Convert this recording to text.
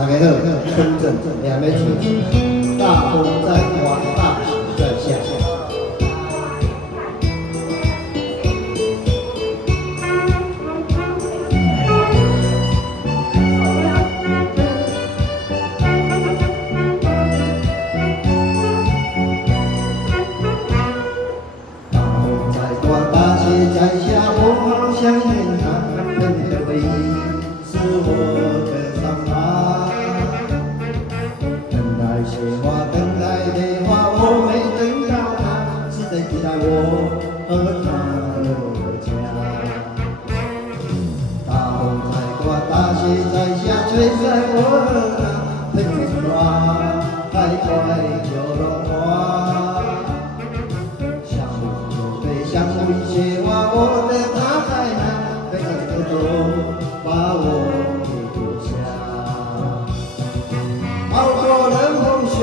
大家好，深圳两枚球，大风在刮，大雨在下。大风在刮，大雪在下，我好想念他，你的回忆是我的伤疤。等待雪花，等待电话，我没等到他，是谁替代我和他的家？大风在刮，大雪在下，吹在我和他的牵挂，太快就融化。相遇就被相遇雪花，我的他在哪？非常的多，把我给丢下。好多人风雪。